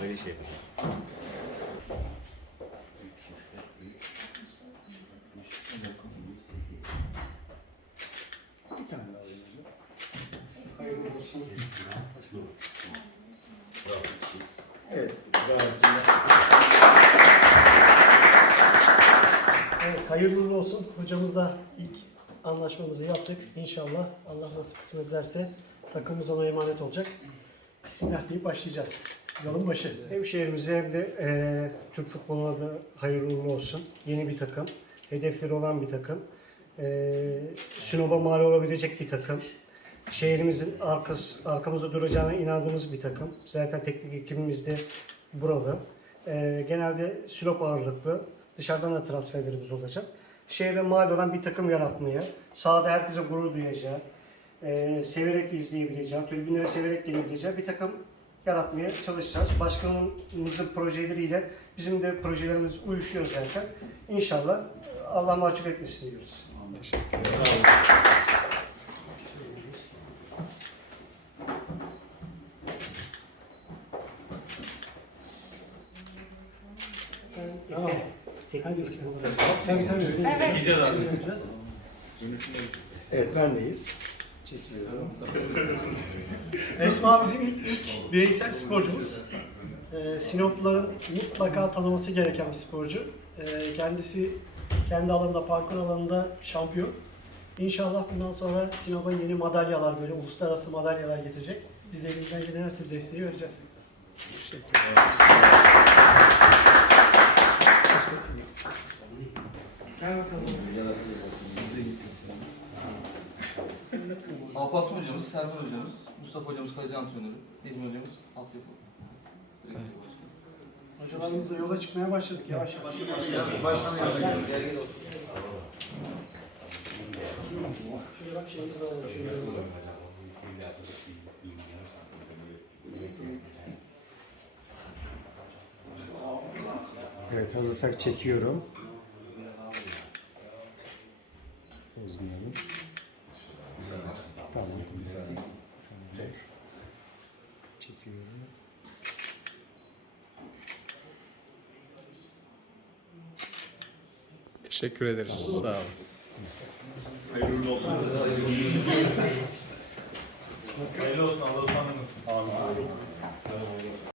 Kahveli şey. Hayırlı olsun. Hayırlı olsun. Hocamızla ilk anlaşmamızı yaptık. İnşallah Allah nasip kısmet ederse takımımız ona emanet olacak. Bismillah deyip başlayacağız. Yolun başı. Hem şehrimize hem de e, Türk futboluna da hayırlı uğurlu olsun. Yeni bir takım. Hedefleri olan bir takım. E, Sinop'a mal olabilecek bir takım. Şehrimizin arkası, arkamızda duracağına inandığımız bir takım. Zaten teknik ekibimiz de burada. E, genelde Sinop ağırlıklı. Dışarıdan da transferlerimiz olacak. Şehre mal olan bir takım yaratmaya, sahada herkese gurur duyacağı, e, severek izleyebileceği, tribünlere severek gelebileceği bir takım yaratmaya çalışacağız. Başkanımızın projeleriyle bizim de projelerimiz uyuşuyor zaten. İnşallah e, Allah mahcup etmesin diyoruz. Tamam. Ekip bakalım. olarak- Tabii tabii. Evet. Evet bendeyiz. Çekiyorum. Esma bizim ilk, ilk bireysel sporcumuz. Ee, Sinopluların mutlaka tanıması gereken bir sporcu. Ee, kendisi kendi alanında, parkur alanında şampiyon. İnşallah bundan sonra Sinop'a yeni madalyalar, böyle uluslararası madalyalar getirecek. Biz de elimizden gelen her türlü desteği vereceğiz. Gel Alparslan hocamız, Server hocamız, Mustafa hocamız kaleci antrenörü, Nedim hocamız altyapı. başkanı. Hocalarımızla yola çıkmaya başladık yavaş yavaş. Şöyle bak şeyimiz de var. Şöyle. Evet hazırsak çekiyorum. Bozmayalım. Tamam. Tamam. Çekiyorum. Teşekkür ederiz. Sağ olun. Hayırlı olsun. Hayırlı olsun Allah utandınız.